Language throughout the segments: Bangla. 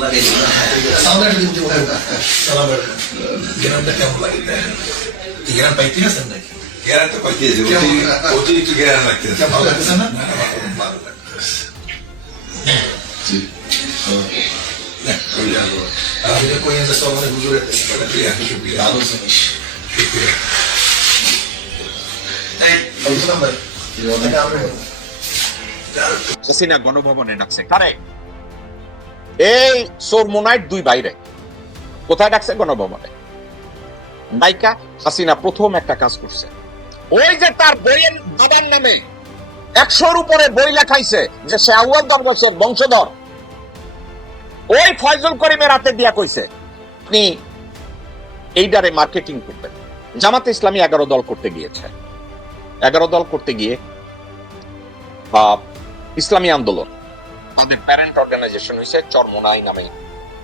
কেমন লাগে গ্রাম পাইতে গেছেন নাকি? গ্রাম তো পাইতে অতিরিক্ত গ্রাম লাগতেছে, ভালো লাগতেছে না? ভালো লাগতেছে। হাসিনা গণভবনে ডাকছে কারে? এই সোরমোনাইট দুই বাইরে কোথায় ডাকছে? গণভবনে। নায়িকা হাসিনা প্রথম একটা কাজ করছে, ওই যে তার বইয়ের বাবার নামে 100-র উপরে বই লেখাইছে যে সে আউয়াল দরবেশের বংশধর, ওই ফয়জুল করিমের হাতে দিয়া কইছে আপনি এইটারে মার্কেটিং করবেন। জামাতে ইসলামী 11 দল করতে গিয়েছে, 11 দল করতে গিয়ে ইসলামী আন্দোলন তাদের প্যারেন্ট অর্গানাইজেশন হয়েছে চরমোনাই নামে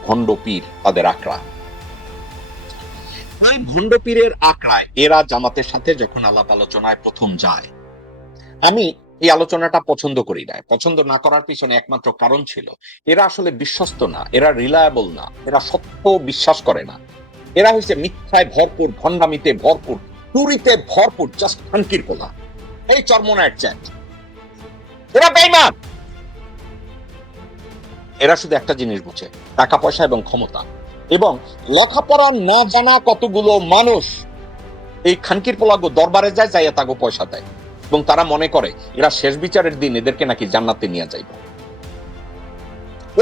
ভণ্ড পীর তাদের আকড়া। ভণ্ড পীরের আকড়ায় এরা জামাতের সাথে যখন আলাপ আলোচনায় প্রথম যায়, আমি এই আলোচনাটা পছন্দ করি না। পছন্দ না করার পিছনে একমাত্র কারণ ছিল এরা আসলে বিশ্বস্ত না, এরা রিলায়েবল না, এরা সত্য বিশ্বাস করে না, এরা হচ্ছে মিথ্যায় ভরপুর, ভণ্ডামিতে ভরপুর, চুরিতে ভরপুর, জাস্ট খানকির কোলা। এই চরমোনাইট চ্যাট, এরা বেঈমান। এরা শুধু একটা জিনিস বুঝে, টাকা পয়সা এবং ক্ষমতা, এবং লেখাপড়া না জানা কতগুলো মানুষ এই খানকির পোলাগো দরবারে যায়, যাইয়া তাগো পয়সা দেয়, এবং তারা মনে করে এরা শেষ বিচারের দিন এদেরকে নাকি জান্নাতে নিয়ে যাইব।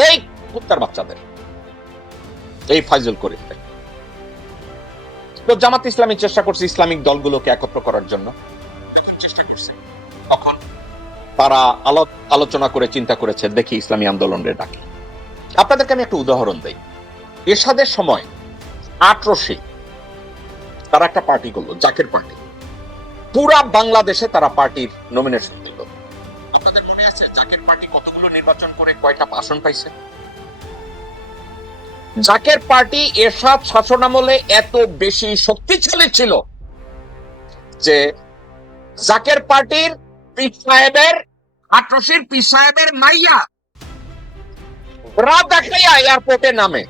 এই কুত্তার বাচ্চাদের, এই ফাইজুল করিম। তো জামাত ইসলামী চেষ্টা করছে ইসলামিক দলগুলোকে একত্র করার জন্য, চেষ্টা করছে। তখন তারা আলোচনা করে চিন্তা করেছে দেখি ইসলামী আন্দোলনের ডাকে। আপনাদেরকে আমি একটা উদাহরণ দেই। এরশাদের সময় 1800 তারা একটা পার্টি করলো, জাকের পার্টি। পুরা বাংলাদেশে তারা পার্টির নমিনেশন দিল। আপনাদের মনে আছে জাকের পার্টি কতগুলো নির্বাচন করে কয়টা আসন পাইছে? জাকের পার্টি এরশাদ শাসনামলে এত বেশি শক্তিশালী ছিল যে জাকের পার্টির পীর সাহেবের 1800 পীর সাহেবের মাইয়া ব্রা দেখাইয়া এয়ারপোর্টে নামে,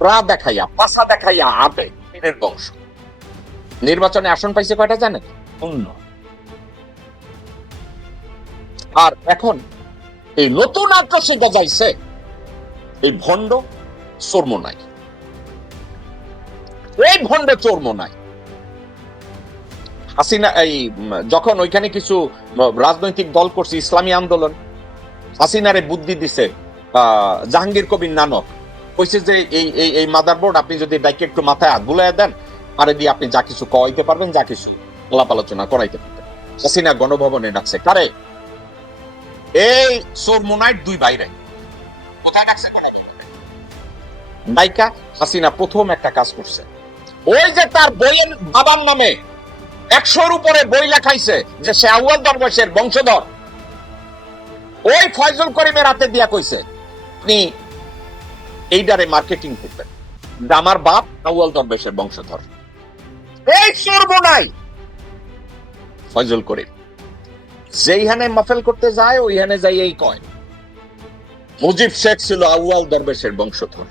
ব্রা দেখাইয়া, পাশা দেখাইয়া আবে পীরের বংশ। নির্বাচনে আসন পাইছে কয়টা জানেন? 0। আর এখন এই নতুন আগ্রাসী গজাইছে এই ভণ্ড চরমোনাই, এই ভণ্ড চরমোনাই। হাসিনা এই যখন ওইখানে কিছু রাজনৈতিক দল করছে ইসলামী আন্দোলন, হাসিনারে বুদ্ধি দিছে জাহাঙ্গীর কবির নানক, কইছে যে এই মাদারবোর্ড আপনি যদি ডাইকে একটু মাথায় হাত বুলাইয়া দেন, আরে দিয়ে আপনি যা কিছু কইতে পারবেন, যা কিছু আলাপ আলোচনা করাইতে পারবেন। হাসিনা গণভবনে ডাকছে কারে? এই চরমোনাইট দুই বাইরে কোথায় ডাকছে? নায়িকা হাসিনা প্রথম একটা কাজ করছে, ওই যে তার বইয়ের বাবার নামে 100-র উপরে বই লেখাইছে যে সে আউয়াল দরবেশের বংশধর, ওই ফয়জুল করিমের হাতে দিয়া কইছে আপনি এইটারে মার্কেটিং করবেন, আমার বাপ আউয়াল দরবেশের বংশধর। এই সর্বনাই ফয়জুল করিম যেইখানে মাহফিল করতে যায় ওইখানে যাই এই কয় মুজিব শেখ ছিল আউয়াল দরবেশের বংশধর,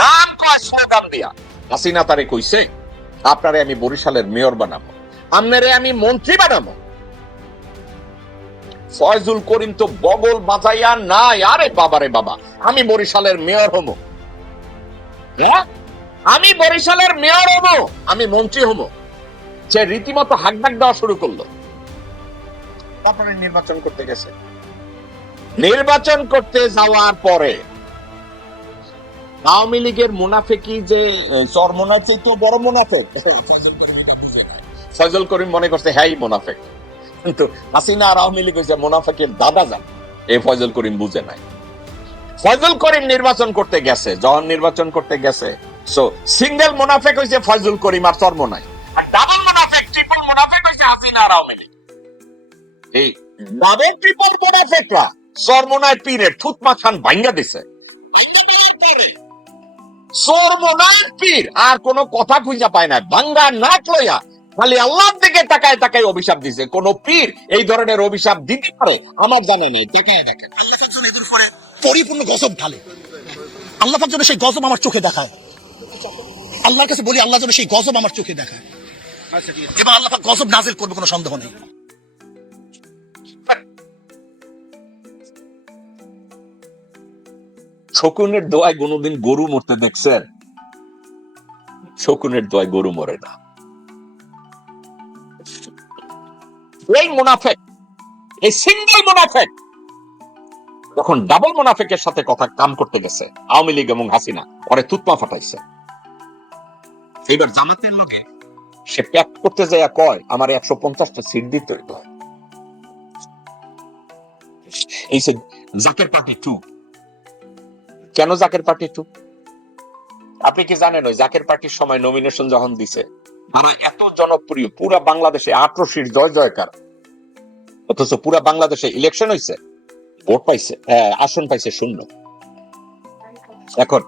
নাম কয় স্লোগান দিয়া। হাসিনা তারে কইছে আপনারে আমি বরিশালের মেয়র বানাবো, আমনেরে আমি মন্ত্রী বানাবো। ফয়জুল করিম তো বগল বাজাইয়া নাই, আরে বাবারে বাবা আমি বরিশালের মেয়র হবো, হ্যাঁ আমি বরিশালের মেয়র হবো, আমি মন্ত্রী হবো। সে রীতিমতো হাকডাক দেওয়া শুরু করলো। তারপরে নির্বাচন করতে গেছে। নির্বাচন করতে যাওয়ার পরে আওয়ামী লীগের মুনাফেকি যে চরমোনার চেয়ে বড় মুনাফেক ফয়জুল করিম এটা বুঝে নাই। ফয়জুল করিম মনে করছে হ্যাঁ মুনাফেক, কিন্তু হাসিনা আর আওয়ামী লীগ হয়েছে মুনাফেকের দাদা যান, এই ফয়জুল করিম বুঝে নাই। ফয়জুল করিম নির্বাচন করতে গেছে, যখন নির্বাচন করতে গেছে সো সিঙ্গেল মুনাফেক হয়েছে ফয়জুল করিম আর চরমোনাই, আর ডাবল মুনাফেক ট্রিপল মুনাফেক হয়েছে হাসিনা আর আওয়ামী লীগ। এই ডাবল ট্রিপল মুনাফেকরা চরমোনাই পীরের থুতমা খান ভাঙ্গা দিছে। চরমোনাই পীর আর কোনো কথা খুঁজা পায় না, ভাঙ্গা নাক লইয়া খালি আল্লাহর দিকে তাকায় তাকায় অভিশাপ দিছে। কোন পীর এই ধরনের অভিশাপ দিতে পারে আমার জানা নেই, তাকায় দেখেন পরিপূর্ণ গজব ঢালে। আল্লাহ পাক যেন সেই গজব আমার চোখে দেখায়। আল্লাহর কাছে বলি আল্লাহ যেন সেই গজব আমার চোখে দেখায় এবং আল্লাহ পাক গজব নাজিল করবে, কোনো সন্দেহ নেই। শকুনের দোয়ায় কোনোদিন গরু মরতে দেখছেন? শকুনের দোয়ায় গরু মরে না। এই মুনাফেক, এই সিঙ্গেল মুনাফেক যখন ডাবল মুনাফেকের সাথে কথা কাম করতে গেছে, আওয়ামী লীগ এবং হাসিনা পরে তুতমা ফাটাইছে। এবার জামাতের লোকে সে প্যাক করতে যায় কয় আমার 150টা সিট দিতে হইব। এই যে জাকের পার্টি 2, কেন জাকের পার্টি 2? আপনি কি জানেন ওই জাকের পার্টির সময় নমিনেশন যখন দিছে তারা এত জনপ্রিয়, পুরা বাংলাদেশে 18 সিট জয় জয়কার, অথচ পুরা বাংলাদেশে ইলেকশন হয়েছে, ভোট পাইছে, আসন পাইছে 0। এখন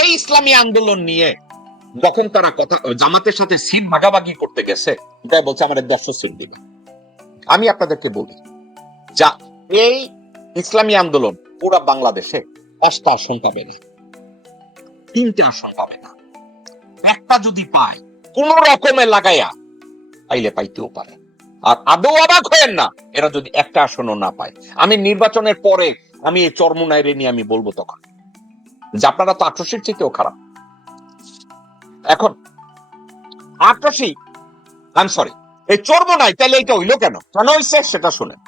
এই ইসলামী আন্দোলন নিয়ে যখন তারা কথা জামাতের সাথে সিট ভাগাভাগি করতে গেছে, তাই বলছে আমার 150 সিট দিবে। আমি আপনাদেরকে বলি যা এই ইসলামী আন্দোলন পুরা বাংলাদেশে 5টা আসন পাবে না, 3টে আসন পাবে না। একটা যদি পায় কোন রকমে লাগাইয়া পাইলে পাইতেও পারে। আর আদৌ অবাক হয়েন না এরা যদি একটা আসনও না পায়। আমি নির্বাচনের পরে আমি এই চরমুনাইরে নিয়ে আমি বলবো তখন যে আপনারা তো 88 চেয়েও খারাপ। এখন 88, সরি, এই চরমুনাই তাহলে এটা হইলো কেন হইছে সেটা শুনেন।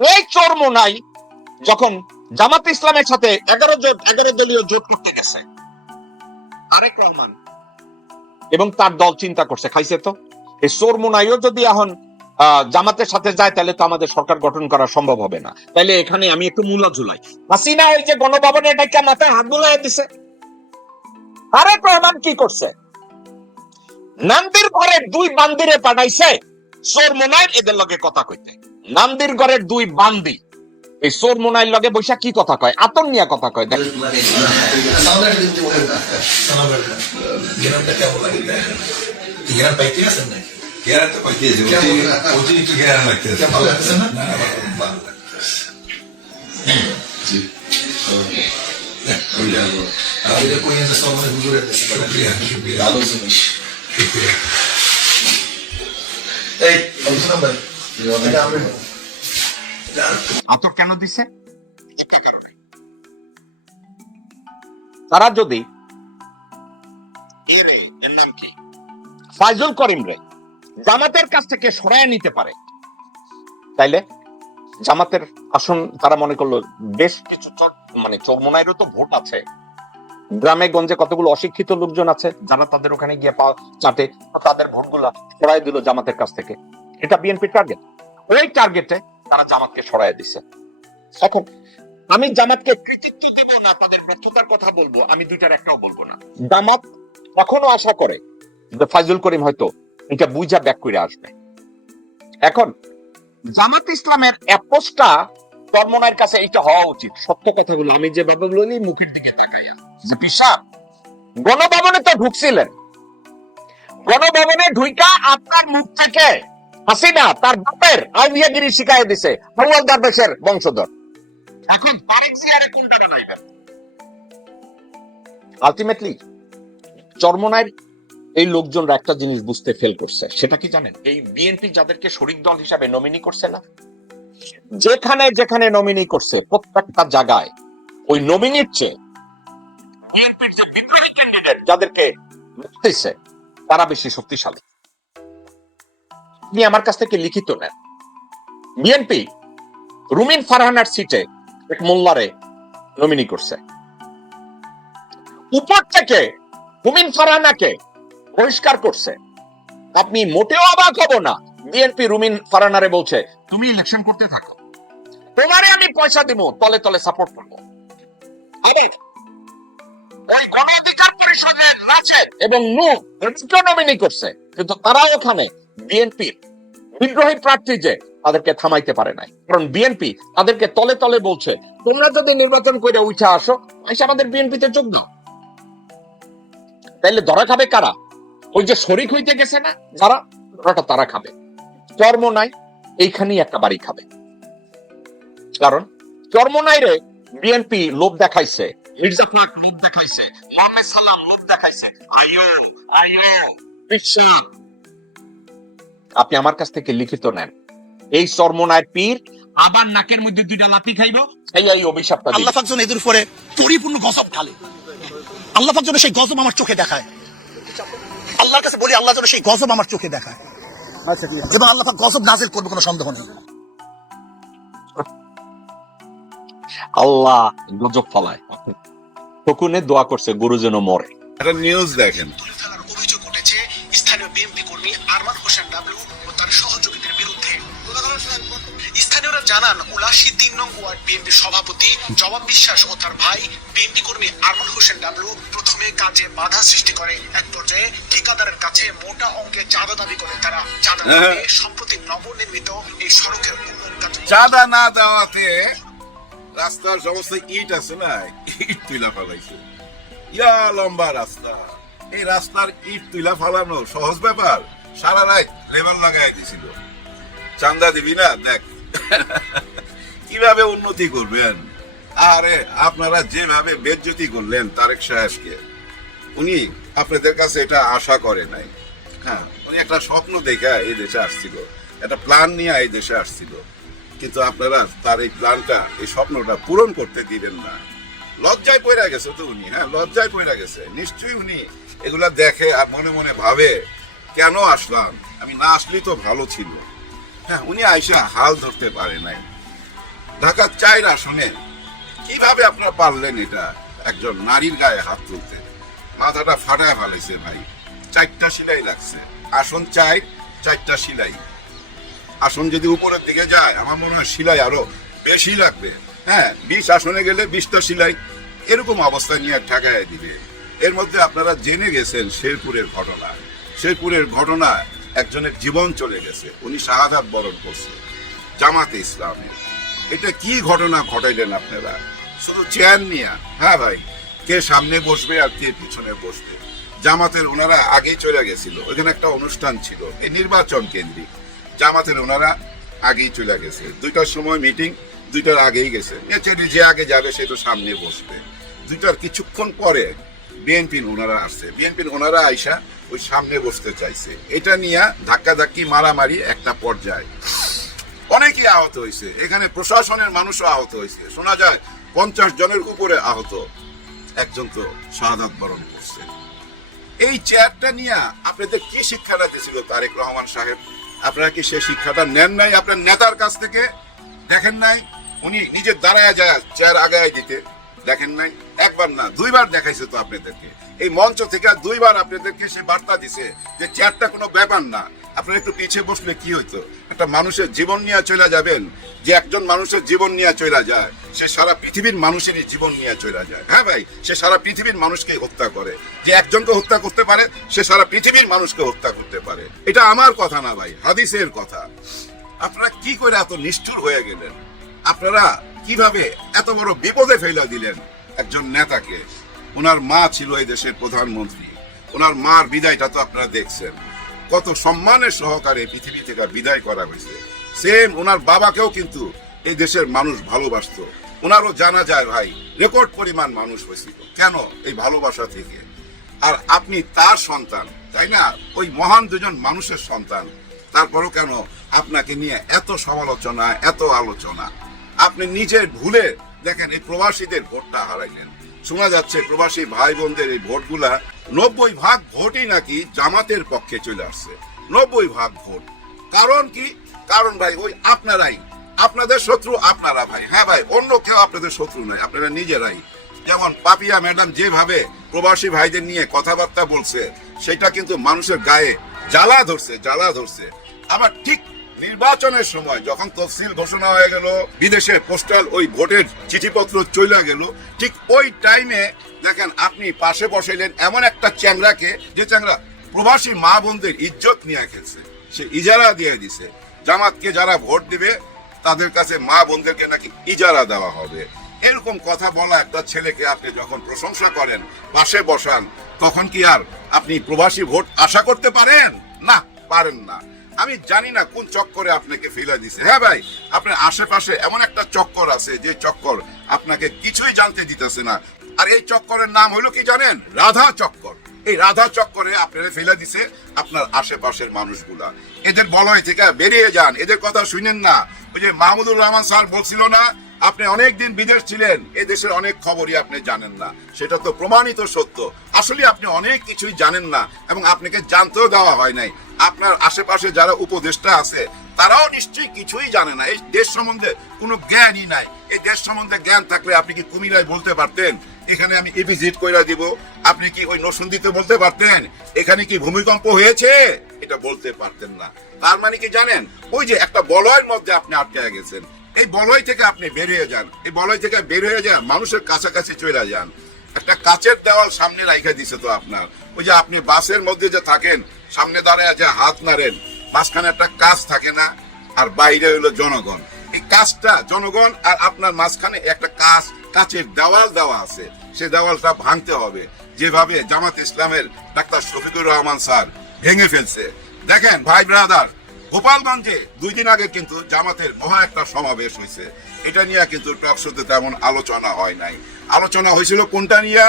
এই চরমুনাই যখন জামাত ইসলামের সাথে 11 দলীয় জোট করতে গেছে, তারেক রহমান এবং তার দল চিন্তা করছে খাইছে তো এই চরমুনাইও যদি এখন জামাতের সাথে যায় তাহলে তো আমাদের সরকার গঠন করা সম্ভব হবে না। তাইলে এখানে আমি একটু মূলা ঝুলাই। হাসিনা ওই যে গণভবনে ডাইকা মাথায় হাত বুলাই দিছে। তারেক রহমান কি করছে? নান্দির ঘরের 2 বান্দিরে পাঠাইছে চরমুনাইর এদের লগে কথা কইতে। নান্দির ঘরের 2 বান্দি এই চরমুনাইর লগে বৈশা কি কথা কয়, আতন নিয়া কথা কয়। দেখ গ্রান পাইতে আছেন নাকি? গ্রান তো পাইতে আছে, অতিরিক্ত গ্রান লাগতেছে। ভালো লাগতেছে না? ভালো আতর কেন দিছে? তারা যদি এর নাম কি ফাইজুল করিম রে জামাতের কাছ থেকে সরায় নিতে পারে, তাইলে জামাতের আসন তারা মনে করলো বেশ কিছু মানে চরমোনাইরও তো ভোট আছে, গ্রামে গঞ্জে কতগুলো অশিক্ষিত লোকজন আছে যারা তাদের ওখানে গিয়ে চাটে, তাদের ভোটগুলা সরাই দিল জামাতের কাছ থেকে। এটা বিএনপির টার্গেট। ওই টার্গেটে তারা জামাতকে সরাই দিছে। এখন আমি জামাতকে কৃতিত্ব দেব না, তাদের ব্যর্থতার কথা বলবো, আমি দুইটার একটাও বলবো না। জামাত এখনো আশা করে যে ফাইজুল করিম হয়তো এটা বুঝা ব্যাক করে আসবে। এখন জামাত ইসলামের অ্যাপ্রোচটা চরমোনাইর কাছে এটা হওয়া উচিত। সত্য কথাগুলো আমি যেভাবে বলি মুখের দিকে তাকাইয়া, যে পিসাব গণভবনে তো ঢুকছিলেন, গণভবনে ঢুইকা আপনার মুখ থেকে হাসিনা তার বাপের আইডিয়াগিরি শিখাই দিছে হাওলাদার দেশের বংশধর। এখন তারেক জিয়ারে কোনটা বানাইবেন? আলটিমেটলি চরমোনাইর এই লোকজনরা একটা জিনিস বুঝতে ফেল করছে, সেটা কি জানেন? এই বিএনপি যাদেরকে শরিক দল হিসাবে নমিনি করছে না, যেখানে যেখানে নমিনি করছে প্রত্যেকটা জায়গায় ওই নমিনির চেয়ে বিএনপির যে বিদ্রোহী ক্যান্ডিডেট যাদেরকে দিচ্ছে তারা বেশি শক্তিশালী। আপনি আমার কাছ থেকে লিখিত নেন, বিএনপি রুমিন ফারহানার সিটে এক মোল্লারে নমিনি করছে, উপর থেকে রুমিন ফারহানাকে বহিষ্কার করছে। আপনি মোটেও অবাক হব না, বিএনপি রুমিন ফারহানারে বলছে তুমি ইলেকশন করতে থাকো, তোমারে আমি পয়সা দিব, তলে তলে সাপোর্ট করবো। আবার ওই গণ অধিকার পরিষদের রাজেদ এবং নূর নমিনি করছে, কিন্তু তারা ওখানে বিএনপির বিদ্রোহী প্রার্থী যে তাদেরকে থামাইতে পারে নাই, কারণ বিএনপি তাদেরকে তলে তলে বলছে তোমরা যদি নির্বাচন করে উঠে আসো এসে আমাদের বিএনপিতে যোগ দাও। তাইলে ধরা খাবে কারা? ওই যে শরিক হইতে গেছে না যারা, ধরাটা তারা খাবে। চরমোনাই এইখানেই একটা বাড়ি খাবে, কারণ চরমোনাইরে বিএনপি লোভ দেখাইছে মির্জা ফাক লোভ দেখাইছে, মোহাম্মদ সালাম লোভ দেখাইছে, আইও আইও বিশ্ব। আপনি আমার কাছ থেকে লিখিত নেন, এই চরমনায়ের পীর আবার নাকের মধ্যে দুইটা লাথি খাইব, এই অভিশাপটা আল্লাহ পাক যেন এদের উপরে পরিপূর্ণ গজব ঢালে। আল্লাহ পাক যেন সেই গজব আমার চোখে দেখায়। আল্লাহর কাছে বলি আল্লাহ যেন সেই গজব আমার চোখে দেখায়। এবং আল্লাহ পাক গজব নাজিল করবে, কোনো সন্দেহ নেই। আল্লাহ গজব ফলায়। তখনে দোয়া করছে গুরু যেন মরে। একটা নিউজ দেখেন, অভিযোগ উঠেছে স্থানীয় বিএনপি কর্মী আরমান হোসেন ডাবলু ও তার সহযোগীদের বিরুদ্ধে। স্থানীয়রা জানান, উলাশী ৩ নং ওয়ার্ড বিএনপি সভাপতি জবাব বিশ্বাস ও তার ভাই বিএনপি কর্মী আরমান হোসেন ডাবলু প্রথমে কাজে বাধা সৃষ্টি করে। এক পর্যায়ে ঠিকাদারের কাছে মোটা অঙ্কের চাঁদা দাবি করে তারা। চাঁদা দাবি সম্প্রতি নবনির্মিত এই সড়কের উন্নয়ন কাজ চাঁদা না দেওয়াতে রাস্তার সমস্ত ইট আছে না, ইট তুইলা ফেলাইছে। ইয়া লম্বা রাস্তা, এই রাস্তার ইট তুইলা ফেলানো সহজ ব্যাপার? সারা রাত লেবেল লাগাই দিছিল। চাঁদা দিবি না, দেখ কিভাবে উন্নতি করবেন। আরে আপনারা যেভাবে বেজ্জতি করলেন তারেক সাহেবকে, উনি আপনাদের কাছে এটা আশা করে নাই। হ্যাঁ, উনি একটা স্বপ্ন দেখে এই দেশে আসছিল, একটা প্ল্যান নিয়ে এই দেশে আসছিল, কিন্তু আপনারা তার এই প্ল্যানটা, এই স্বপ্নটা পূরণ করতে দিলেন না। লজ্জায় পড়ে গেছে তো উনি, হ্যাঁ লজ্জায় পড়ে গেছে। নিশ্চয়ই উনি এগুলা দেখে আর মনে মনে ভাবে, কেন আসলাম, আমি না আসলেই তো ভালো ছিল। হ্যাঁ, উনি আইসা হাল ধরতে পারে নাই। ঢাকার ৪ আসনে কিভাবে আপনারা পারলেন এটা একজন নারীর গায়ে হাত তুলতে? মাথাটা ফাটায় ফেলাইছে ভাই। 4টা সেলাই লাগছে, আসন 4টা সেলাই। আসন যদি উপরের দিকে যায় আমার মনে হয় সেলাই আরো বেশি লাগবে। হ্যাঁ, 20 আসনে গেলে 20টা সেলাই, এরকম অবস্থা নিয়ে ঠেকায় দিবে। এর মধ্যে আপনারা জেনে গেছেন শেরপুরের ঘটনা। শেরপুরের ঘটনা, একজনের জীবন চলে গেছে, উনি শাহাদাত বরণ করছে জামাতে ইসলামের। এটা কি ঘটনা ঘটাইলেন আপনারা? শুধু চেয়ার নিয়ে। হ্যাঁ ভাই, কে সামনে বসবে আর কে পিছনে বসবে। জামাতের ওনারা আগেই চলে গেছিল, ওইখানে একটা অনুষ্ঠান ছিল এই নির্বাচন কেন্দ্রিক। জামাতের ওনারা আগেই চলে গেছে, 2টার সময় মিটিং, 2টার আগেই গেছে। নেচারি যে আগে যাবে সে তো সামনে বসবে। 2টার কিছুক্ষণ পরে বিএনপির ওনারা আসছে, বিএনপির ওনারা আইসা ওই সামনে বসতে চাইছে। এটা নিয়ে ধাক্কাধাক্কি মারামারি একটা পর্যায়ে অনেকেই আহত হয়েছে, এখানে প্রশাসনের মানুষও আহত হয়েছে। শোনা যায় 50 জনের উপরে আহত, একজন তো শাহাদাত বরণ করছে। এই চেয়ারটা নিয়ে আপনাদের কি শিক্ষাটা দিয়েছিল তারেক রহমান সাহেব? আপনারা কি সেই শিক্ষাটা নেন নাই আপনার নেতার কাছ থেকে? দেখেন নাই উনি নিজে দাঁড়ায় যায় চেয়ার আগায় দিতে? দেখেন নাই? একবার না 2বার দেখাইছে তো আপনাদেরকে। এই মঞ্চ থেকে 2বার আপনাদেরকে সে বার্তা দিছে যে চেয়ারটা কোনো ব্যাপার না, আপনারা একটু পিছিয়ে বসলে কি হইতো। একটা মানুষের জীবন নিয়ে চলে যাবেন, যে একজন মানুষের জীবন নিয়ে চলে যায় সে সারা পৃথিবীর মানুষেরই জীবন নিয়ে চলে যায়। হ্যাঁ ভাই, সে সারা পৃথিবীর মানুষকে হত্যা করে। যে একজনকে হত্যা করতে পারে সে সারা পৃথিবীর মানুষকে হত্যা করতে পারে। এটা আমার কথা না ভাই, হাদিসের কথা। আপনারা কি করে এত নিষ্ঠুর হয়ে গেলেন? আপনারা কিভাবে এত বড় বিপদে ফেলা দিলেন একজন নেতাকে? ওনার মা ছিল এই দেশের প্রধানমন্ত্রী, ওনার মার বিদায়টা তো আপনারা দেখছেন, কত সম্মানের সহকারে পৃথিবী থেকে বিদায় করা হয়েছে। সেম ওনার বাবাকেও কিন্তু এই দেশের মানুষ ভালোবাসতো, ওনারও জানা যায় ভাই রেকর্ড পরিমাণ মানুষ হয়েছিল। কেন? এই ভালোবাসা থেকে। আর আপনি তার সন্তান, তাই না? ওই মহান 2জন মানুষের সন্তান, তারপরও কেন আপনাকে নিয়ে এত সমালোচনা, এত আলোচনা? আপনি নিজে ভুলে দেখেন এই প্রবাসীদের ভোটটা হারাইলেন। শোনা যাচ্ছে প্রবাসী ভাই বোনদের এই ভোটগুলা 90% ভোটই নাকি জামাতের পক্ষে চলে আসছে। 90% ভোট। কারণ কি? কারণ ভাই ওই আপনারাই, আপনাদের শত্রু আপনারা ভাই। হ্যাঁ ভাই, অন্য কেউ আপনাদের শত্রু নাই, আপনারা নিজেরাই। যেমন পাপিয়া ম্যাডাম যেভাবে প্রবাসী ভাইদের নিয়ে কথাবার্তা বলছে, সেটা কিন্তু মানুষের গায়ে জ্বালা ধরছে, জ্বালা ধরছে। আবার ঠিক নির্বাচনের সময় যখন তফসিল ঘোষণা হয়ে গেল, বিদেশের পোস্টাল ওই ভোটের চিঠিপত্র চলে গেল, ঠিক ওই টাইমে দেখেন আপনি পাশে বসাইলেন এমন একটা চ্যাংরাকে, যে চ্যাংরা প্রবাসী মা বোনদের ইজ্জত নিয়ে খেলছে, সে ইজারা দিয়ে দিছে। জামাতকে যারা ভোট দিবে তাদের কাছে মা বোনদেরকে নাকি ইজারা দেওয়া হবে। এরকম কথা বলা একটা ছেলেকে আপনি যখন প্রশংসা করেন, পাশে বসান, তখন কি আর আপনি প্রবাসী ভোট আশা করতে পারেন? না, পারেন না। আমি জানি না কোন চক্করে আপনাকে ফেলে দিছে। হ্যাঁ ভাই, আপনার আশেপাশে এমন একটা চক্কর আছে যে চক্কর আপনাকে কিছুই জানতে দিতেছে না, আর এই চক্করের নাম হইলো কি জানেন? রাধা চক্কর। এই রাধা চক্করে আপনারা ফেলে দিছে আপনার আশেপাশের মানুষগুলা। এদের বলয় থেকে বেরিয়ে যান, এদের কথা শুনেন না। ওই যে মাহমুদুর রহমান স্যার বলছিল না, আপনি অনেকদিন বিদেশ ছিলেন, এই দেশের অনেক খবরই আপনি জানেন না। সেটা তো প্রমাণিত সত্য। আসলে আপনি অনেক কিছুই জানেন না এবং আপনাকে জানতেও দেওয়া হয় নাই। আপনার আশেপাশে যারা উপদেষ্টা আছে তারাও নিশ্চয়ই কিছুই জানে না। এই দেশ সম্বন্ধে কোনো জ্ঞানই নাই। এই দেশ সম্বন্ধে জ্ঞান থাকলে আপনি কি কুমিল্লায় বলতে পারতেন এখানে আমি ভিজিট কইরা দিব? আপনি কি ওই নরসিংদীতে বলতে পারতেন এখানে কি ভূমিকম্প হয়েছে? এটা বলতে পারতেন না। তার মানে কি জানেন, ওই যে একটা বলয়ের মধ্যে আপনি আটকে গেছেন। এই বলয় থেকে আপনি বেরিয়ে যান, এই বলয় থেকে বের হয়ে যান, মানুষের কাছাকাছি চলে যান। একটা কাচের দেওয়াল সামনে রাইখা দিছে তো আপনার। ওই যে আপনি বাসের মধ্যে যে থাকেন, সামনে দাঁড়ায় যে হাত নাড়েন, মাঝখানে একটা কাচ থাকে না, আর বাইরে হলো জনগণ। এই কাজটা জনগণ আর আপনার মাঝখানে একটা কাচের দেওয়াল দেওয়া আছে। সে দেওয়ালটা ভাঙতে হবে, যেভাবে জামাত ইসলামের ডাক্তার শফিকুর রহমান স্যার ভেঙে ফেলছে। দেখেন ভাই ব্রাদার, গোপালগঞ্জে 2 দিন আগে কিন্তু জামাতের মহা একটা সমাবেশ হয়েছে। এটা নিয়ে কিন্তু টক শোতে তেমন আলোচনা হয় নাই। আলোচনা হয়েছিল কোনটা নিয়ে?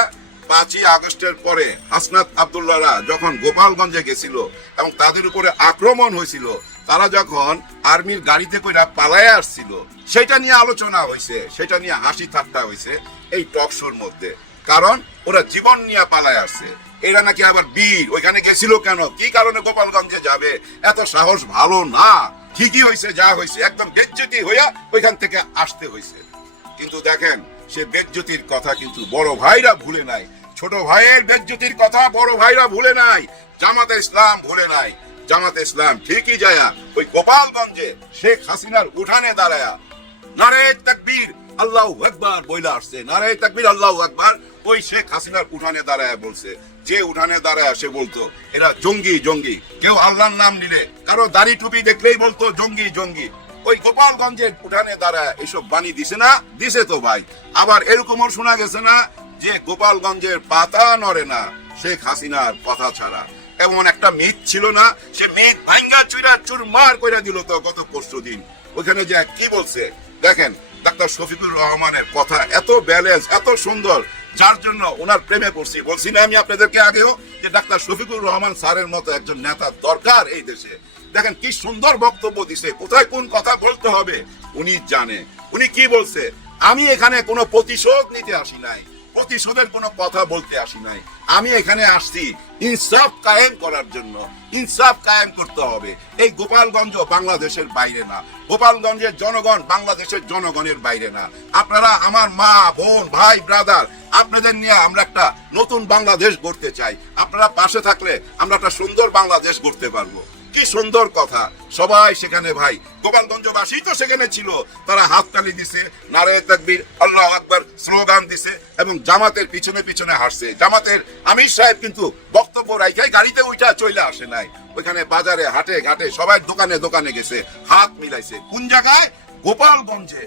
5ই আগস্টের পরে হাসনাত আব্দুল্লাহরা যখন গোপালগঞ্জে গেছিল এবং তাদের উপরে আক্রমণ হয়েছিল, তারা যখন আর্মির গাড়িতে কইরা পালায় আসছিল, সেটা নিয়ে আলোচনা হয়েছে, সেটা নিয়ে হাসি ঠাট্টা হয়েছে এই টক শোর মধ্যে। কারণ ওরা জীবন নিয়ে পালায় আসছে। এরা নাকি আবার বীর। ওইখানে গেছিল কেন, কি কারণে গোপালগঞ্জে যাবে? এত সাহস ভালো না। ঠিকই হয়েছে, যা হয়েছে একদম বেজ্জতি হইয়া ওইখান থেকে আসতে হয়েছে। কিন্তু দেখেন, সে বেজ্জতির কথা কিন্তু বড় ভাইরা ভুলে নাই। ছোট ভাইয়ের বেজ্জতির কথা বড় ভাইরা ভুলে নাই, জামাতে ইসলাম ভুলে নাই। জামাতে ইসলাম ঠিকই যায়া ওই গোপালগঞ্জে শেখ হাসিনার উঠানে দাঁড়ায়া নারে তাকবীর আল্লাহু আকবার বইলা আসছে। নারে তাকবীর আল্লাহু আকবার ওই শেখ হাসিনার উঠানে দাঁড়ায় বলছে। যে উঠানে দাঁড়ায় সে বলতো এরা জঙ্গি জঙ্গি। কেউ আল্লাহর নাম নিলে, কারো দাড়ি টুপি দেখলেই বলতো জঙ্গি জঙ্গি। ওই গোপালগঞ্জের উঠানে দাঁড়ায় এসব বাণী দিছে না? দিছে তো ভাই। আবার এরকমও শোনা গেছে না যে গোপালগঞ্জের পাতা নড়ে না শেখ হাসিনার কথা ছাড়া। এমন একটা মিথ ছিল না? সে মিথ ভাঙ্গা চুরা চুরমার করে দিল তো গত পরশু দিন। ওইখানে যে কি বলছে দেখেন, ডাক্তার শফিকুর রহমানের কথা এত ব্যালেন্স, এত সুন্দর, যার জন্য ওনার প্রেমে পড়ছি। বলছি না আমি আপনাদেরকে আগেও যে ডাক্তার শফিকুর রহমান স্যারের মতো একজন নেতা দরকার এই দেশে। দেখেন কি সুন্দর বক্তব্য দিছে, কোথায় কোন কথা বলতে হবে উনি জানে। উনি কি বলছে? আমি এখানে কোনো প্রতিশোধ নিতে আসি নাই, প্রতিশোধের কোনো কথা বলতে আসি নাই। আমি এখানে আসছি ইনসাফ কায়েম করার জন্য। ইনসাফ কায়েম করতে হবে। এই গোপালগঞ্জ বাংলাদেশের বাইরে না, গোপালগঞ্জের জনগণ বাংলাদেশের জনগণের বাইরে না। আপনারা আমার মা বোন ভাই ব্রাদার, আপনাদের নিয়ে আমরা একটা নতুন বাংলাদেশ গড়তে চাই। আপনারা পাশে থাকলে আমরা একটা সুন্দর বাংলাদেশ গড়তে পারবো। কি সুন্দর কথা। সবাই সেখানে ভাই গোপালগঞ্জবাসী তো সেখানে ছিল, তারা হাততালি দিছে, নারে তাকবীর আল্লাহু আকবার স্লোগান দিছে এবং জামাতের পিছনে পিছনে হাসছে। জামাতের আমির সাহেব কিন্তু বক্তব্য রাইখাই গাড়িতে উঠা চলে আসে নাই। ওইখানে বাজারে হাটে ঘাটে সবাই দোকানে দোকানে গেছে, হাত মিলাইছে। কোন জায়গায়? গোপালগঞ্জে।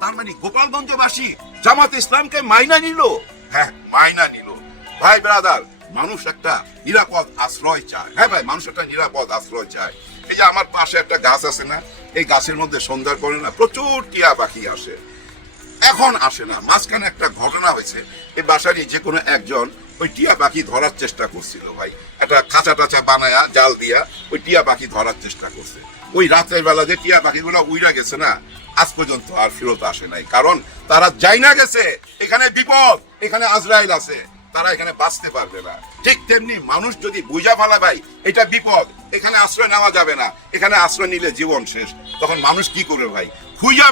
তার মানে গোপালগঞ্জবাসী জামাত ইসলামকে মাইনা নিল। হ্যাঁ, মাইনা নিল। ভাই ব্রাদার, মানুষ একটা নিরাপদ আশ্রয় চায়। হ্যাঁ ভাই, মানুষ একটা নিরাপদ আশ্রয় চায়। এই যে আমার পাশে একটা গাছ আছে না, এই গাছের মধ্যে সন্ধ্যার পরে না প্রচুর টিয়া পাখি আসে। এখন আসে না, মাঝখানে একটা ঘটনা হয়েছে। এই বাসারই যে কোনো একজন ওই টিয়া পাখি ধরার চেষ্টা করছিল ভাই, একটা খাঁচা টাচা বানায়া জাল দিয়া ওই টিয়া পাখি ধরার চেষ্টা করছে। ওই রাতের বেলা যে টিয়া পাখিগুলো উইরা গেছে না, আজ পর্যন্ত আর ফেরত আসে নাই। কারণ তারা যাই না গেছে, এখানে বিপদ, এখানে আজরাইল আছে, তারা এখানে বাঁচতে পারবে না। ঠিক তেমনি মানুষ যদি বুঝা ফেলা ভাই এটা বিপদ, এখানে আশ্রয় নেওয়া যাবে না, এখানে আশ্রয় নিলে জীবন শেষ, তখন মানুষ কি করবে ভাই? খুঁজা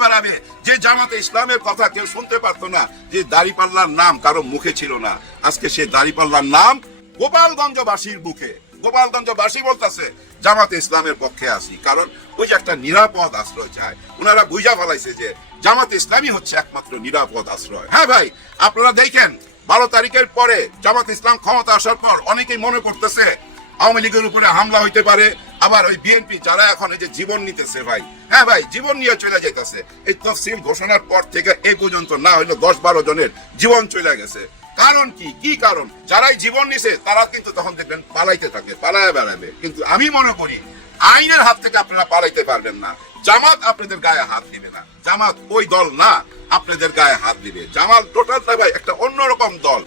বেড়াবে। যে জামাতে ইসলামের কথা কেউ শুনতে পারতো না, যে দাড়িপাল্লার নাম কারো মুখে ছিল না, আজকে সে দাড়িপাল্লার নাম গোপালগঞ্জবাসীর মুখে। গোপালগঞ্জবাসী বলতেছে জামাতে ইসলামের পক্ষে আসি, কারণ ওই যে একটা নিরাপদ আশ্রয় চায়। ওনারা বুঝা ফেলাইছে যে জামাতে ইসলামই হচ্ছে একমাত্র নিরাপদ আশ্রয়। হ্যাঁ ভাই, আপনারা দেখেন 12 তারিখের পরে জামাত ইসলাম ক্ষমতা আসার পর অনেকেই মনে করতেছে আওয়ামী লীগের উপরে হামলা হইতে পারে। আবার ওই বিএনপি যারা এখন এই যে জীবন নিতেছে ভাই, হ্যাঁ ভাই, জীবন নিয়ে চলে যাইতেছে। এই তফসিল ঘোষণার পর থেকে এই পর্যন্ত না হইলে 10-12 জনের জীবন চলে গেছে। কারণ কি কারণ? যারাই জীবন নিছে তারা কিন্তু তখন দেখবেন পালাইতে থাকে, পালায় বেড়াবে। কিন্তু আমি মনে করি আইনের হাত থেকে আপনারা পালাইতে পারবেন না। জামাত আপনাদের গায়ে হাত দিবে না, জামাত ওই দল না আপনাদের গায়ে হাত দিবে। জামাত টোটালটা ভাই একটা অন্যরকম দল।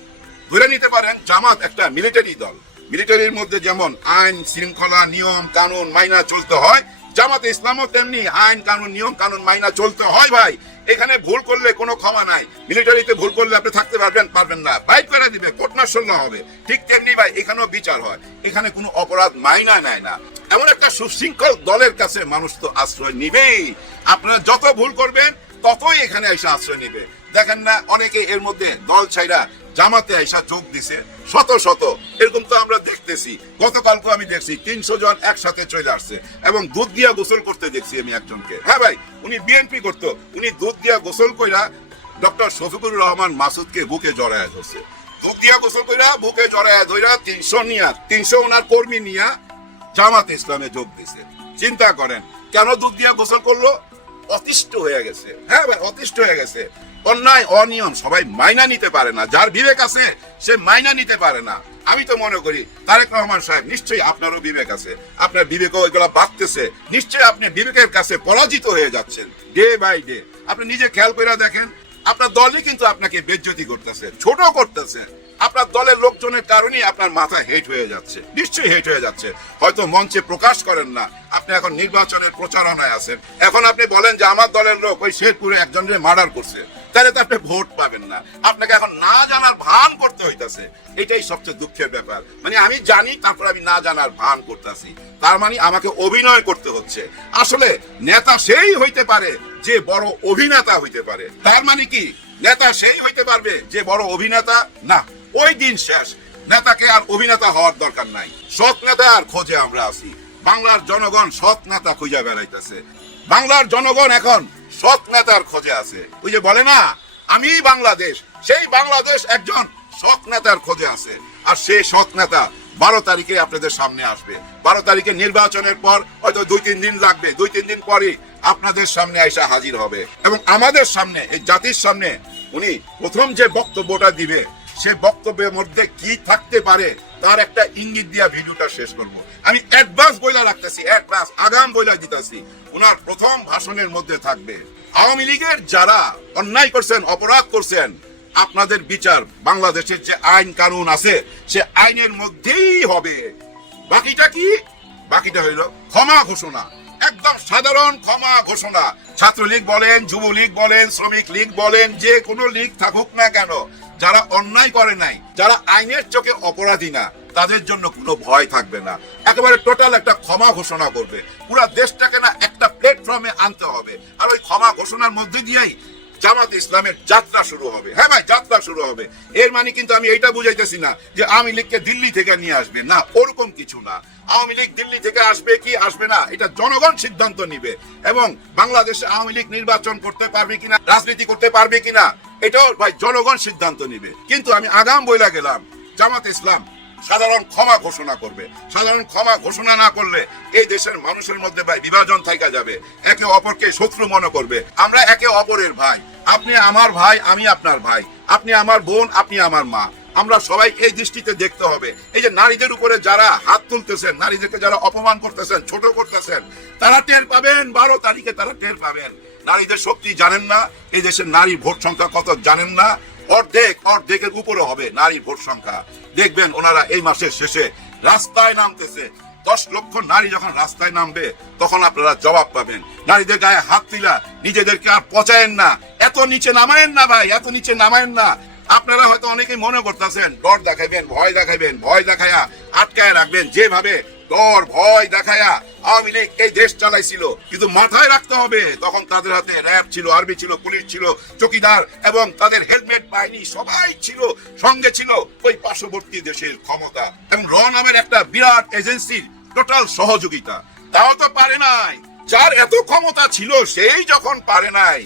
ধরে নিতে পারেন জামাত একটা মিলিটারি দল। মিলিটারির মধ্যে যেমন আইন শৃঙ্খলা নিয়ম কানুন মাইনা চলতে হয়, জামাতে ইসলামও তেমনি আইন কানুন নিয়ম কানুন মাইনা চলতে হয় ভাই। এখানে ভুল করলে কোনো ক্ষমা নাই। মিলিটারিতে ভুল করলে আপনি থাকতে পারবেন না, বাইট করে দিবে, কোর্ট মার্শাল হবে। ঠিক তেমনি ভাই এখানেও বিচার হয়, এখানে কোনো অপরাধ মাইনা নেয় না। এমন একটা সুশৃঙ্খল দলের কাছে মানুষ তো আশ্রয় নিবেই। আপনারা যত ভুল করবেন ততই এখানে এসে আশ্রয় নিবে। দেখেন না অনেকে এর মধ্যে দল ছাইরা জামাতে এসে যোগ দিছে, শত শত, এরকম তো আমরা দেখতেছি। গতকালকে আমি দেখছি 300 জন একসাথে চলে আসছে এবং দুধ দিয়া গোসল করতে দেখছি আমি একজনকে। হ্যাঁ ভাই, উনি বিএনপি করতো, উনি দুধ দিয়া গোসল কইরা ডক্টর শফিকুর রহমান মাসুদকে বুকে জড়ায় ধরছে। দুধ দিয়া গোসল কইরা বুকে জড়ায় ধইরা 300 ওনার কর্মী নিয়া জামাত ইসলামে যোগ দিছে। চিন্তা করেন কেন দুধ দিয়া গোসল করলো? অতিষ্ঠ হয়ে গেছে। হ্যাঁ ভাই, অতিষ্ঠ হয়ে গেছে। অন্যায় অনিয়ম সবাই মাইনা নিতে পারে না, যার বিবেক আছে সে মাইনা নিতে পারে না। আমি তো মনে করি তারেক রহমান সাহেব নিশ্চয়ই আপনারও বিবেক আছে, আপনার বিবেকও এগুলা বাড়তেছে, নিশ্চয়ই আপনি বিবেকের কাছে পরাজিত হয়ে যাচ্ছেন ডে বাই ডে। আপনি নিজে খেয়াল করে দেখেন, আপনার দলই কিন্তু আপনাকে বেজ্জতি করতেছে, ছোট করতেছে। আপনার দলের লোকজনের কারণেই আপনার মাথা হেট হয়ে যাচ্ছে, নিশ্চয়ই হেট হয়ে যাচ্ছে। হয়তো মঞ্চে প্রকাশ করেন না, আপনি এখন নির্বাচনের প্রচারণায় আছেন। এখন আপনি বলেন যে আমার দলের লোক ওই শেরপুরে একজনের মার্ডার করছে, তাহলে তো আপনি ভোট পাবেন না। আপনাকে এখন না জানার ভান করতে হইতাছে, এটাই সবচেয়ে দুঃখের ব্যাপার। মানে আমি জানি তারপর আমি না জানার ভান করতেছি, তার মানে আমাকে অভিনয় করতে হচ্ছে। আসলে নেতা সেই হইতে পারে যে বড় অভিনেতা হইতে পারে। তার মানে কি নেতা সেই হইতে পারবে যে বড় অভিনেতা? না, ওই দিন শেষ। নেতাকে আর অভিনেতা হওয়ার দরকার নাই, সৎ নেতার খোঁজে আমরা আছি। বাংলার জনগণ সৎ নেতা খুঁজে বেড়াইতেছে। বাংলার জনগণ এখন সৎ নেতার খোঁজে আছে। ওই যে বলে না আমি বাংলাদেশ, সেই বাংলাদেশ একজন সৎ নেতার খোঁজে আছে। আর সেই সৎ নেতা 12 তারিখে আপনাদের সামনে আসবে। 12 তারিখে নির্বাচনের পর হয়তো 2-3 দিন লাগবে, 2-3 দিন পরই আপনাদের সামনে এসে হাজির হবে এবং আমাদের সামনে, এই জাতির সামনে উনি প্রথম যে বক্তব্যটা দিবে, সে বক্তব্যের মধ্যে কি থাকতে পারে তার একটা ইঙ্গিত দিয়া ভিডিওটা শেষ করব। আমি অ্যাডভান্স বইলা রাখতেছি, অ্যাডভান্স আগাম বইলা দিতেছি, ওনার প্রথম ভাষণের মধ্যে থাকবে আওয়ামী লীগের যারা অন্যায় করছেন, অপরাধ করছেন, আপনাদের বিচার বাংলাদেশের যে আইন কানুন আছে সে আইনের মধ্যেই হবে। বাকিটা কি? বাকিটা হইল ক্ষমা ঘোষণা, একদম সাধারণ ক্ষমা ঘোষণা। ছাত্রলীগ বলেন, যুবলীগ বলেন, শ্রমিক লীগ বলেন, যে কোনো লীগ থাকুক না কেন, যারা অন্যায় করে নাই, যারা আইনের চোখে অপরাধী না, তাদের জন্য কোনো ভয় থাকবে না। একেবারে টোটাল একটা ক্ষমা ঘোষণা করবে। পুরো দেশটাকে না একটা প্ল্যাটফর্মে আনতে হবে। আর ওই ক্ষমা ঘোষণার মধ্যে দিয়েই জামাত ইসলামের যাত্রা শুরু হবে। হ্যাঁ ভাই, যাত্রা শুরু হবে। এর মানে কিন্তু আমি এইটা বুঝাইতেছি না যে আওয়ামী লীগকে দিল্লি থেকে নিয়ে আসবে, না, ওরকম কিছু না। আওয়ামী লীগ দিল্লি থেকে আসবে কি আসবে না এটা জনগণ সিদ্ধান্ত নিবে। এবং বাংলাদেশে আওয়ামী লীগ নির্বাচন করতে পারবে কিনা, রাজনীতি করতে পারবে কিনা, এটাও ভাই জনগণ সিদ্ধান্ত নিবে। কিন্তু আমি আগাম বইলা গেলাম, জামাত ইসলাম সাধারণ ক্ষমা ঘোষণা করবে। সাধারণ ক্ষমা ঘোষণা না করলে এই দেশের মানুষের মধ্যে ভাই বিভাজন থাকা যাবে, একে অপরকে শত্রু মনে করবে। আমরা একে অপরের ভাই, আপনি আমার ভাই, আমি আপনার ভাই, আপনি আমার বোন, আপনি আমার মা। আমরা সবাই এই দৃষ্টিতে দেখতে হবে। এই যে নারীদের উপরে যারা হাত তুলতেছেন, নারীদেরকে যারা অপমান করতেছেন, ছোট করতেছেন, তারা টের পাবেন 12 তারিখে, তারা টের পাবেন। নারীদের শক্তি জানেন না, এই দেশের নারী ভোট সংখ্যা কত জানেন না, অর্ধেকের উপরে হবে নারী ভোট সংখ্যা। দেখবেন ওনারা এই মাসের শেষে রাস্তায় নামতেছে। 10 লক্ষ নারী যখন রাস্তায় নামবে তখন আপনারা জবাব পাবেন। নারীদের গায়ে হাত তুলা নিজেদেরকে আর পচায়েন না, এত নিচে নামায়েন না ভাই, এত নিচে নামায়েন না। আপনারা হয়তো অনেকেই মনে করতেছেন ডর দেখাবেন, ভয় দেখাবেন, ভয় দেখায়া আটকায় রাখবেন। যেভাবে ডর ভয় দেখায়া আওয়ামী লীগ এই দেশ চালাইছিল, কিন্তু মাথায় রাখতে হবে তখন তাদের হাতে র্যাব ছিল, আর্মি ছিল, পুলিশ ছিল, চৌকিদার এবং তাদের হেলমেট বাহিনী সবাই ছিল, সঙ্গে ছিল ওই পার্শ্ববর্তী দেশের ক্ষমতা এবং র নামের একটা বিরাট এজেন্সির টোটাল সহযোগিতা। তাও তো পারে নাই। যার এত ক্ষমতা ছিল সেই যখন পারে নাই,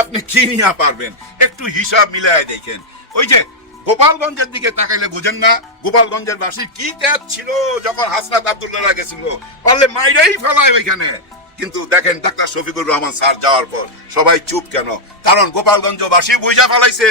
আপনি কি নিয়ে পারবেন? একটু হিসাব মিলায় দেখেন। ওই যে গোপালগঞ্জের দিকে তাকাইলে বুঝেন না গোপালগঞ্জের বাসীর কি ত্যাগ ছিল যখন হাসনাত আব্দুল্লাহ গেছিল, পারলে মাইরাই ফেলায় ওইখানে। কিন্তু দেখেন ডাক্তার শফিকুর রহমান স্যার যাওয়ার পর সবাই চুপ কেন? কারণ গোপালগঞ্জবাসী বুঝা ফেলাইছে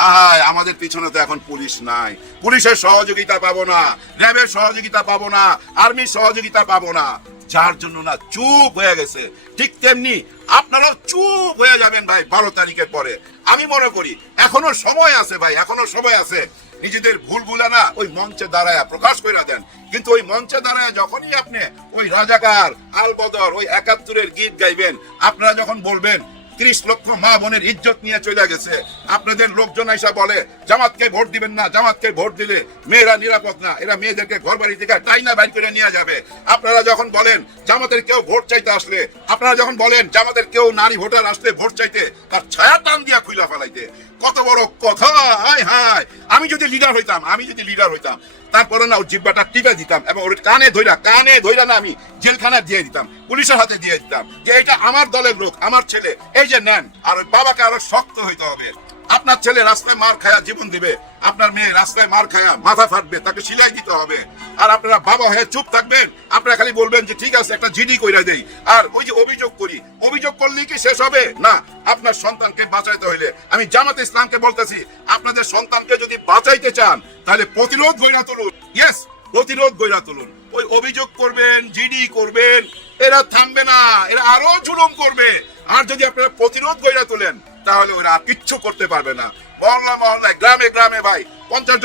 হায় আমাদের পিছনে তো এখন পুলিশ নাই, পুলিশের সহযোগিতা পাবো না, র্যাবের সহযোগিতা পাবো না, আর্মির সহযোগিতা পাবো না, যার জন্য না চুপ হয়ে গেছে। ঠিক তেমনি আপনারাও চুপ হয়ে যাবেন ভাই 12 তারিখের পরে। আমি মনে করি এখনো সময় আছে ভাই, এখনো সময় আছে। নিজেদের ভুলগুলা না ওই মঞ্চে দাঁড়ায় প্রকাশ করে দেন, কিন্তু ওই মঞ্চে দাঁড়ায় যখনই আপনি ওই রাজাকার আলবদর ওই 71-এর গীত গাইবেন, আপনারা যখন বলবেন 30 লক্ষ মা বোনের ইজ্জত নিয়ে চলে গেছে, আপনাদের লোকজন এসে বলে জামাতকে ভোট দিবেন না, জামাতকে ভোট দিলে মেয়েরা নিরাপদ না, এরা মেয়েদেরকে ঘর বাড়ি থেকে টাইনা বাইর করে নিয়ে যাবে। আপনারা যখন বলেন জামাতের কেউ ভোট চাইতে আসলে, আপনারা যখন বলেন জামাতের কেউ নারী ভোটার আসলে ভোট চাইতে তার ছায়া টান দিয়া খুইলা ফেলাইতে, কত বড় কথা! হায় হায়, আমি যদি লিডার হইতাম তারপরে না ওর জিব্বাটা টিপে দিতাম এবং ওর কানে ধইরা না আমি জেলখানা দিয়ে দিতাম, পুলিশের হাতে দিয়ে দিতাম যে এটা আমার দলের লোক, আমার ছেলে, এই যে নেন। আর ওই বাবাকে আরো শক্ত হইতে হবে। আপনার ছেলে রাস্তায় মার খায়া জীবন দিবে, আপনার মেয়ে রাস্তায় মার খায়া মাথা ফাটবে, তাকে সিলাই দিতে হবে। আর আপনারা বাবা হয়ে চুপ থাকবেন, আপনারা খালি বলবেন যে ঠিক আছে একটা জিডি কইরা দেই, আর ওই যে অভিযোগ করলেই কি শেষ হবে? না, আপনার সন্তানকে বাঁচাইতে হইলে আমি জামাত ইসলামকে বলতেছি, আপনাদের সন্তানকে যদি বাঁচাইতে চান তাহলে প্রতিরোধ গড়া তুলুন। ইয়েস, প্রতিরোধ গড়া তুলুন। ওই অভিযোগ করবেন, জিডি করবেন, এরা থামবে না, এরা আরো জুলুম করবে। আর যদি আপনারা প্রতিরোধ গড়া তোলেন তাহলে ওরা কিচ্ছু করতে পারবে না। মহল্লায় গ্রামে ভাই 50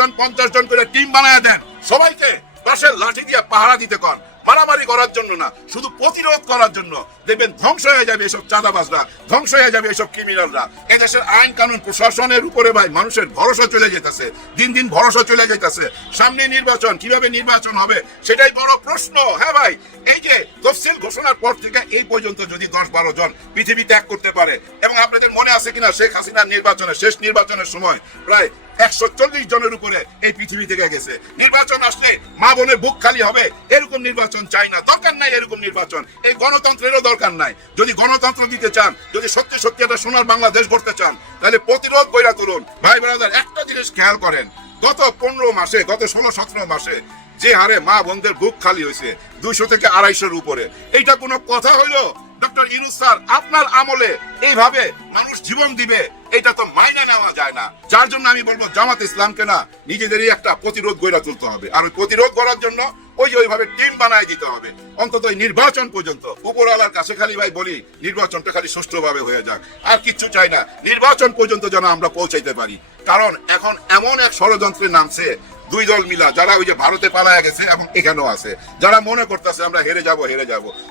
জন করে টিম বানায় দেন, সবাইকে বাঁশের লাঠি দিয়ে পাহারা দিতে কন, মারামারি করার জন্য না, শুধু প্রতিরোধ করার জন্য। দেখবেন ধ্বংস হয়ে যাবে এসব চাঁদাবাজরা, ধ্বংস হয়ে যাবে এসব ক্রিমিনালরা। এদেশের আইন কানুন প্রশাসনের উপরে ভাই মানুষের ভরসা চলে যেতেছে, দিন ভরসা চলে যেতেছে। সামনে নির্বাচন, কিভাবে নির্বাচন হবে সেটাই বড় প্রশ্ন। হ্যাঁ ভাই, এই যে তফসিল ঘোষণার পর থেকে এই পর্যন্ত যদি 10-12 জন পৃথিবী ত্যাগ করতে পারে, এবং আপনাদের মনে আছে কিনা শেখ হাসিনার শেষ নির্বাচনের সময় প্রায় 140 জনের উপরে এই পৃথিবী থেকে গেছে। নির্বাচন আসলে মা বোনের বুক খালি হবে, এরকম নির্বাচন চাই না, দরকার নাই এরকম নির্বাচন। এই গণতন্ত্রেরও দরকার নাই। যদি গণতন্ত্র দিতে চান, যদি সত্যি একটা সোনার বাংলাদেশ গড়তে চান, তাহলে প্রতিরোধ গড়া তুলুন। ভাই ব্রাদার, একটা জিনিস খেয়াল করেন, গত 15 মাসে, গত 16-17 মাসে যে হারে মা বোনদের বুক খালি হয়েছে 200 থেকে 250-এর উপরে, এইটা কোনো কথা হইলো? ডক্টর ইউনূস স্যার আপনার আমলে এইভাবে মানুষ জীবন দিবে, এটা তো মাইনা নেওয়া যায় না। যার জন্য আমি বলবো জামাত ইসলামকে না নিজেদেরই একটা প্রতিরোধ গড়া তুলতে হবে। আর ওই প্রতিরোধ করার জন্য ওইভাবে টিম বানায় দিতে হবে, অন্তত এই নির্বাচন পর্যন্ত। উপরওয়ালার কাছে খালি ভাই বলি নির্বাচনটা খালি সুষ্ঠুভাবে হয়ে যাক, আর কিচ্ছু চাই না, নির্বাচন পর্যন্ত যেন আমরা পৌঁছাইতে পারি। কারণ এখন এমন এক ষড়যন্ত্রে নামছে দুই দল মিলা, যারা ওই যে ভারতে পালায় গেছে এবং এখানেও আছে, যারা মনে করতেছে আমরা হেরে যাব,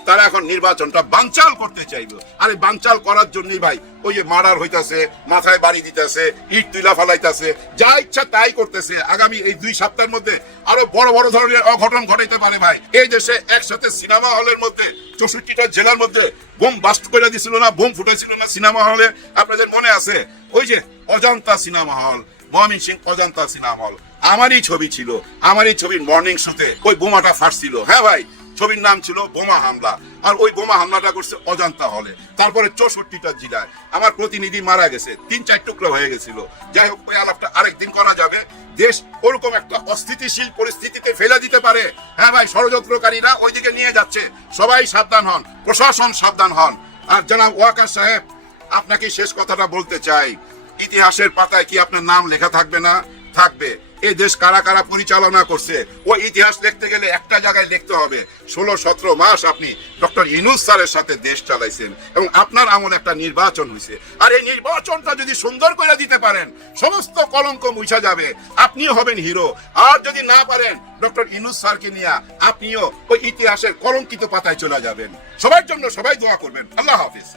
তারা এখন নির্বাচনটা বানচাল করতে চাইবে। আর এই বানচাল করার জন্যই ভাই ওই যে মার্ডার হইতাছে, মাথায় বাড়ি দিতেছে, ইট তুলা ফালাইতেছে, যা ইচ্ছা তাই করতেছে। আগামী এই 2 সপ্তাহের মধ্যে আরো বড় ধরনের অঘটন ঘটাইতে পারে ভাই। এই দেশে একসাথে সিনেমা হলের মধ্যে 64টা জেলার মধ্যে বোম বাস্ট করে দিছিল না, বোম ফুটাইছিল না সিনেমা হলে? আপনাদের মনে আছে ওই যে Ajanta cinema hall, Mymensingh Ajanta cinema hall, আমারই ছবি ছিল, আমারই ছবির মর্নিং শোতে ওই বোমাটা ফাটছিল। হ্যাঁ ভাই, ছবির নাম ছিল বোমা হামলা, আর ওই বোমা হামলাটা করছে অজন্তা হলে। তারপরে 64টা জেলায় আমার প্রতিনিধি মারা গেছে, 3-4 টুকরো হয়ে গেছিল। যাই হোক, ওই আলাপটা আরেকদিন করা যাবে। দেশ ওরকম একটা অস্থিতিশীল পরিস্থিতিতে ফেলে দিতে পারে। হ্যাঁ ভাই, ষড়যন্ত্রকারীরা ওইদিকে নিয়ে যাচ্ছে, সবাই সাবধান হন, প্রশাসন সাবধান হন। আর জনাব ওয়াকার সাহেব, আপনাকে শেষ কথাটা বলতে চাই, ইতিহাসের পাতায় কি আপনার নাম লেখা থাকবে না? থাকবে। এই দেশ কারা পরিচালনা করছে ওই ইতিহাস লিখতে গেলে একটা জায়গায় লিখতে হবে 16-17 মাস আপনি ডক্টর ইউনূস স্যারের সাথে দেশ চালাইছেন এবং আপনার আমলে একটা নির্বাচন হয়েছে। আর এই নির্বাচনটা যদি সুন্দর করে দিতে পারেন, সমস্ত কলঙ্ক মুছা যাবে, আপনিও হবেন হিরো। আর যদি না পারেন, ডক্টর ইউনূস স্যারকে নিয়ে আপনিও ওই ইতিহাসের কলঙ্কিত পাতায় চলে যাবেন। সবার জন্য সবাই দোয়া করবেন। আল্লাহ হাফিজ।